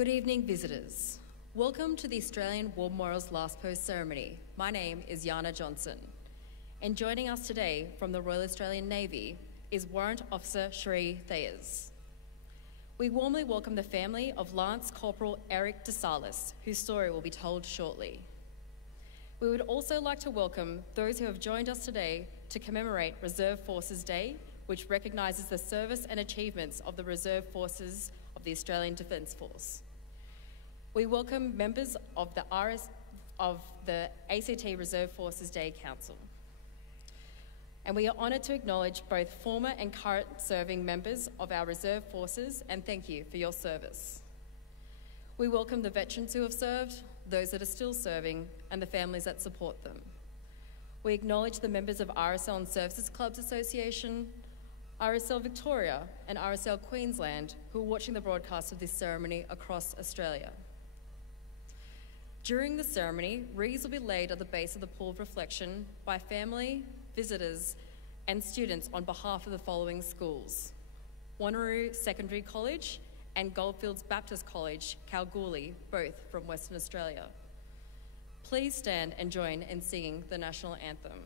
Good evening, visitors. Welcome to the Australian War Memorial's Last Post ceremony. My name is Yana Johnson, and joining us today from the Royal Australian Navy is Warrant Officer Sheree Thayers. We warmly welcome the family of Lance Corporal Eric de Salis, whose story will be told shortly. We would also like to welcome those who have joined us today to commemorate Reserve Forces Day, which recognises the service and achievements of the Reserve Forces of the Australian Defence Force. We welcome members of the ACT Reserve Forces Day Council. And we are honoured to acknowledge both former and current serving members of our Reserve Forces, and thank you for your service. We welcome the veterans who have served, those that are still serving, and the families that support them. We acknowledge the members of RSL and Services Clubs Association, RSL Victoria and RSL Queensland who are watching the broadcast of this ceremony across Australia. During the ceremony, wreaths will be laid at the base of the pool of reflection by family, visitors and students on behalf of the following schools: Wanneroo Secondary College and Goldfields Baptist College, Kalgoorlie, both from Western Australia. Please stand and join in singing the national anthem.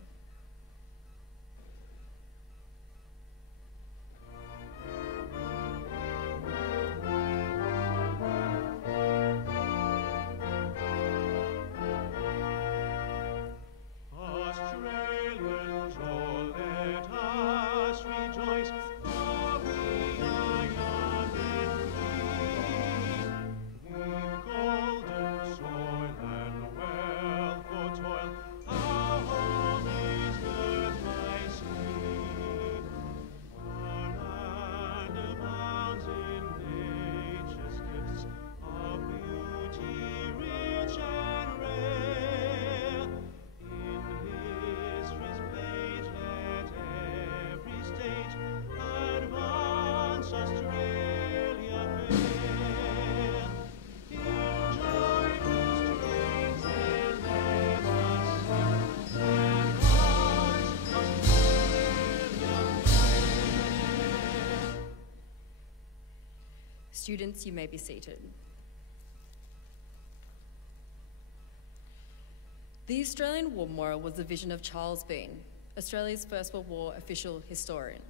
Students, you may be seated. The Australian War Memorial was the vision of Charles Bean, Australia's First World War official historian.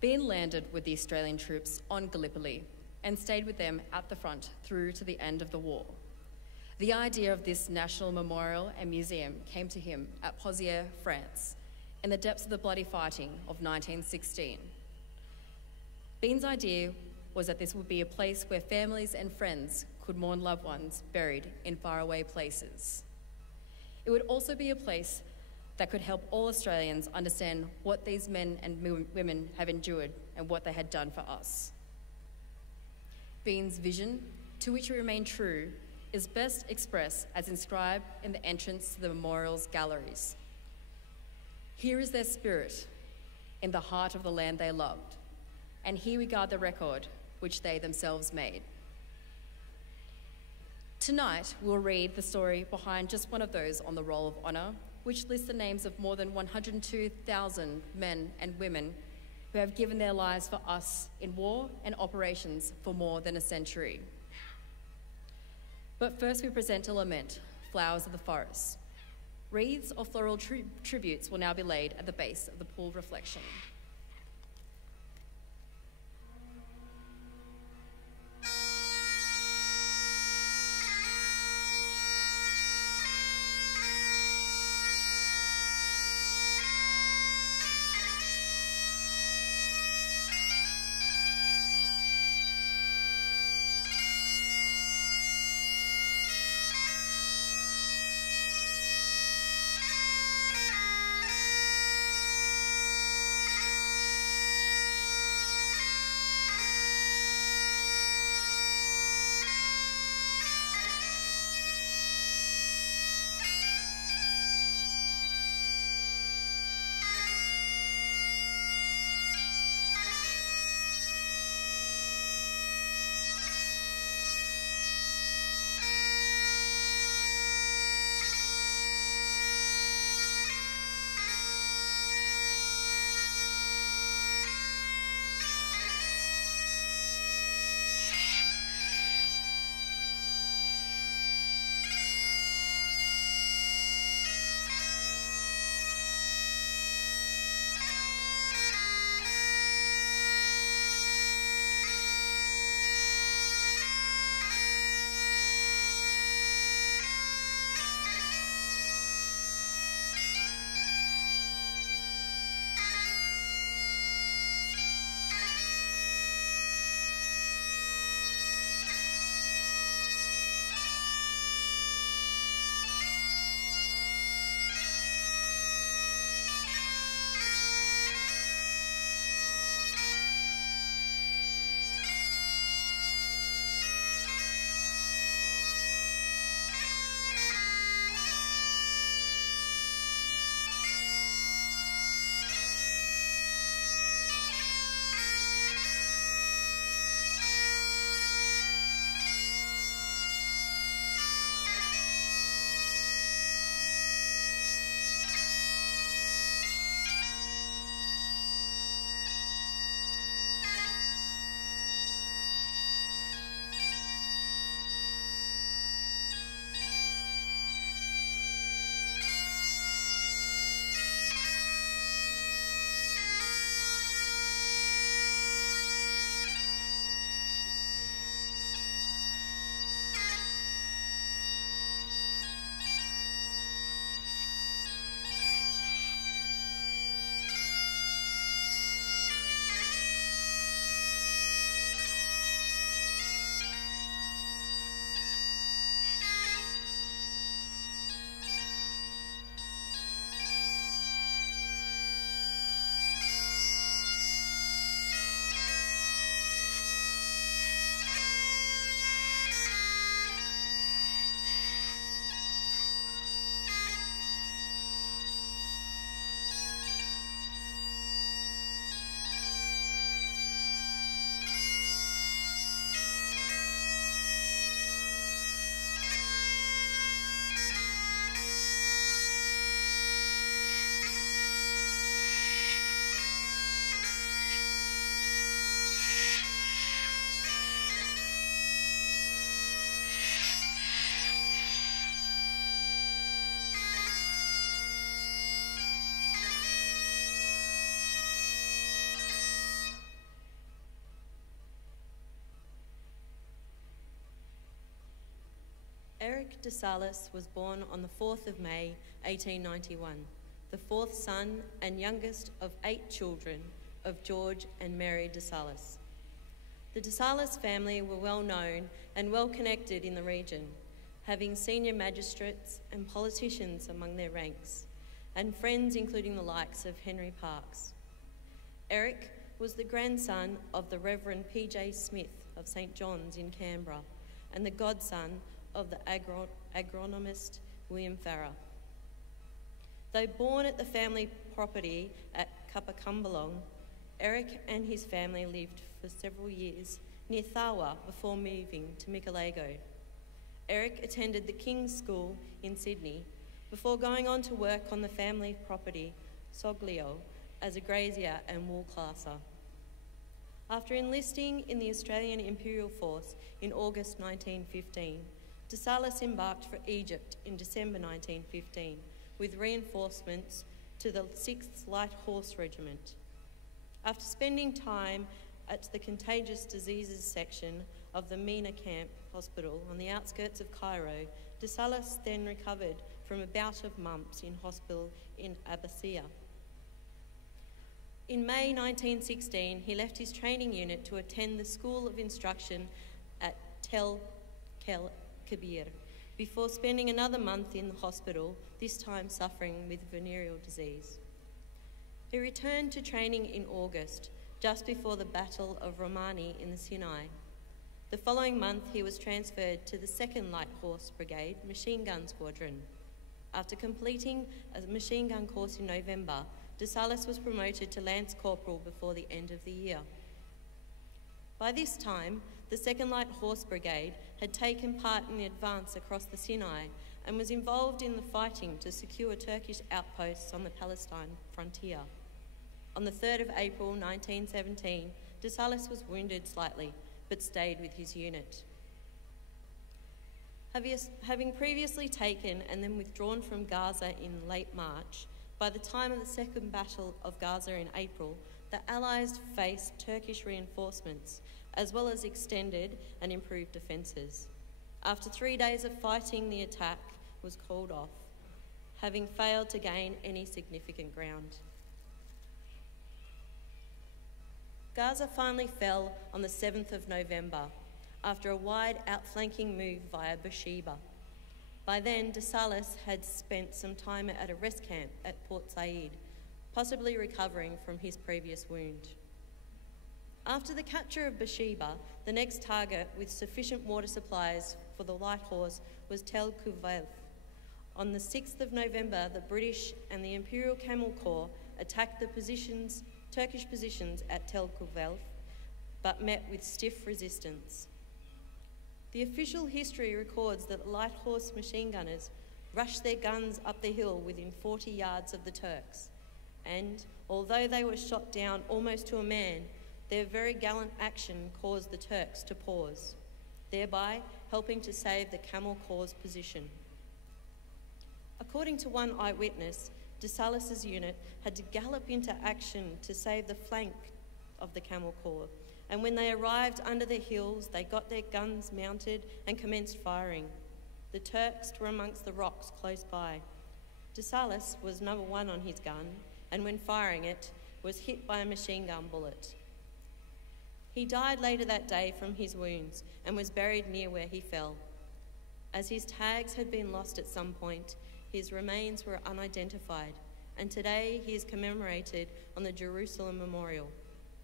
Bean landed with the Australian troops on Gallipoli and stayed with them at the front through to the end of the war. The idea of this national memorial and museum came to him at Pozières, France, in the depths of the bloody fighting of 1916. Bean's idea was that this would be a place where families and friends could mourn loved ones buried in faraway places. It would also be a place that could help all Australians understand what these men and women have endured and what they had done for us. Bean's vision, to which we remain true, is best expressed as inscribed in the entrance to the memorial's galleries. Here is their spirit in the heart of the land they loved, and here we guard the record which they themselves made. Tonight, we'll read the story behind just one of those on the Roll of Honour, which lists the names of more than 102,000 men and women who have given their lives for us in war and operations for more than a century. But first we present a lament, Flowers of the Forest. Wreaths or floral tributes will now be laid at the base of the pool of reflection. Eric de Salis was born on the 4th of May, 1891, the fourth son and youngest of 8 children of George and Mary de Salis. The de Salis family were well known and well connected in the region, having senior magistrates and politicians among their ranks, and friends including the likes of Henry Parkes. Eric was the grandson of the Reverend P.J. Smith of St. John's in Canberra and the godson of the agronomist William Farrer. Though born at the family property at Cumbulong, Eric and his family lived for several years near Tharwa before moving to Mikalago. Eric attended the King's School in Sydney before going on to work on the family property, Soglio, as a grazier and wool classer. After enlisting in the Australian Imperial Force in August 1915, de Salis embarked for Egypt in December 1915 with reinforcements to the 6th Light Horse Regiment. After spending time at the contagious diseases section of the Mina Camp Hospital on the outskirts of Cairo, de Salis then recovered from a bout of mumps in hospital in Abbasiyah. In May 1916, he left his training unit to attend the School of Instruction at Tel Kabir before spending another month in the hospital, this time suffering with venereal disease. He returned to training in August, just before the Battle of Romani in the Sinai. The following month, he was transferred to the 2nd Light Horse Brigade Machine Gun Squadron. After completing a machine gun course in November, de Salis was promoted to Lance Corporal before the end of the year. By this time, the 2nd Light Horse Brigade had taken part in the advance across the Sinai and was involved in the fighting to secure Turkish outposts on the Palestine frontier. On the 3rd of April 1917, de Salis was wounded slightly, but stayed with his unit. Having previously taken and then withdrawn from Gaza in late March, by the time of the Second Battle of Gaza in April, the Allies faced Turkish reinforcements, as well as extended and improved defences. After 3 days of fighting, the attack was called off, having failed to gain any significant ground. Gaza finally fell on the 7th of November, after a wide outflanking move via Beersheba. By then, de Salis had spent some time at a rest camp at Port Said, possibly recovering from his previous wound. After the capture of Beersheba, the next target with sufficient water supplies for the light horse was Tel Kuvelf. On the 6th of November, the British and the Imperial Camel Corps attacked the Turkish positions at Tel Kuvelf, but met with stiff resistance. The official history records that light horse machine gunners rushed their guns up the hill within 40 yards of the Turks, and although they were shot down almost to a man, their very gallant action caused the Turks to pause, thereby helping to save the Camel Corps' position. According to one eyewitness, de Salis' unit had to gallop into action to save the flank of the Camel Corps, and when they arrived under the hills, they got their guns mounted and commenced firing. The Turks were amongst the rocks close by. De Salis was number 1 on his gun, and when firing it, was hit by a machine gun bullet. He died later that day from his wounds and was buried near where he fell. As his tags had been lost at some point, his remains were unidentified, and today he is commemorated on the Jerusalem Memorial,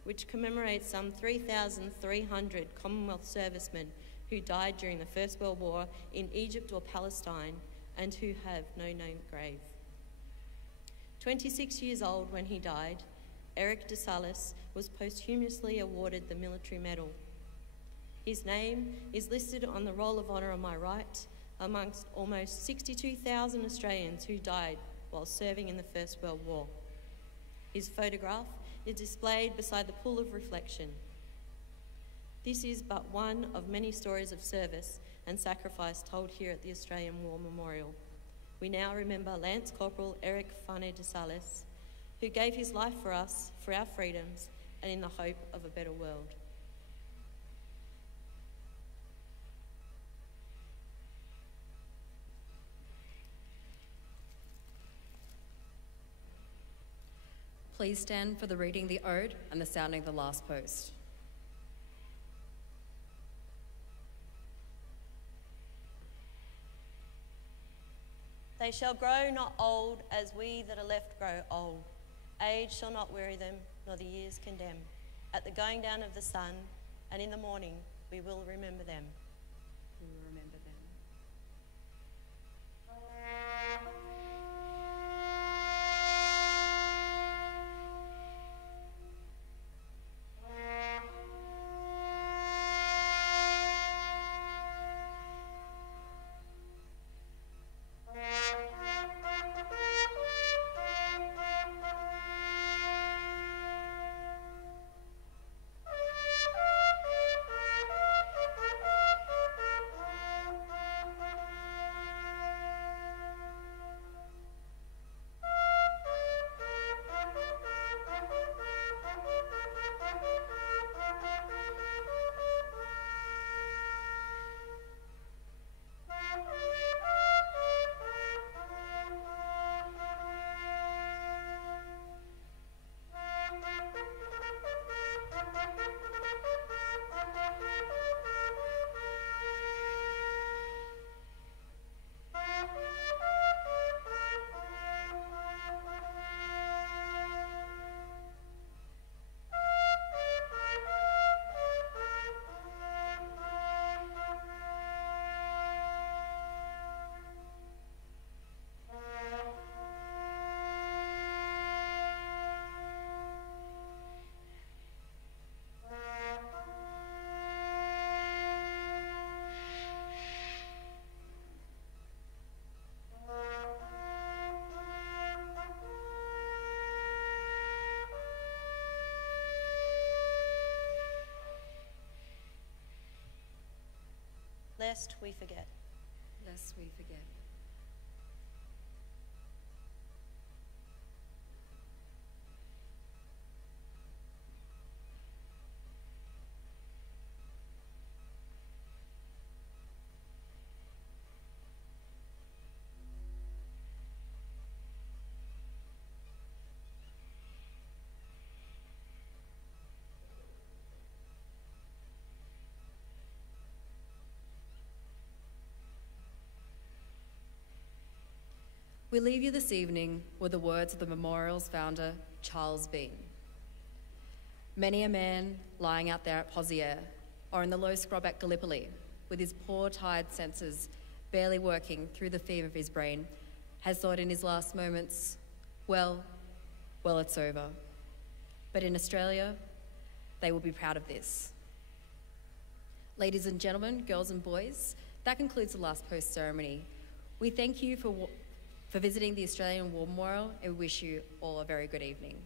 which commemorates some 3,300 Commonwealth servicemen who died during the First World War in Egypt or Palestine and who have no known grave. 26 years old when he died, Eric de Salis was posthumously awarded the Military Medal. His name is listed on the Roll of Honour on my right, amongst almost 62,000 Australians who died while serving in the First World War. His photograph is displayed beside the pool of reflection. This is but one of many stories of service and sacrifice told here at the Australian War Memorial. We now remember Lance Corporal Eric Fane de Salis, who gave his life for us, for our freedoms, and in the hope of a better world. please stand for the reading of the ode and the sounding of the last post. They shall grow not old as we that are left grow old. Age shall not weary them, nor the years condemn. At the going down of the sun, and in the morning, we will remember them. We will remember them. Lest we forget. Lest we forget. We leave you this evening with the words of the memorial's founder, Charles Bean. Many a man lying out there at Poziere or in the low scrub at Gallipoli, with his poor, tired senses barely working through the fever of his brain, has thought in his last moments, well, it's over. But in Australia, they will be proud of this. Ladies and gentlemen, girls and boys, that concludes the last post ceremony. We thank you for visiting the Australian War Memorial and we wish you all a very good evening.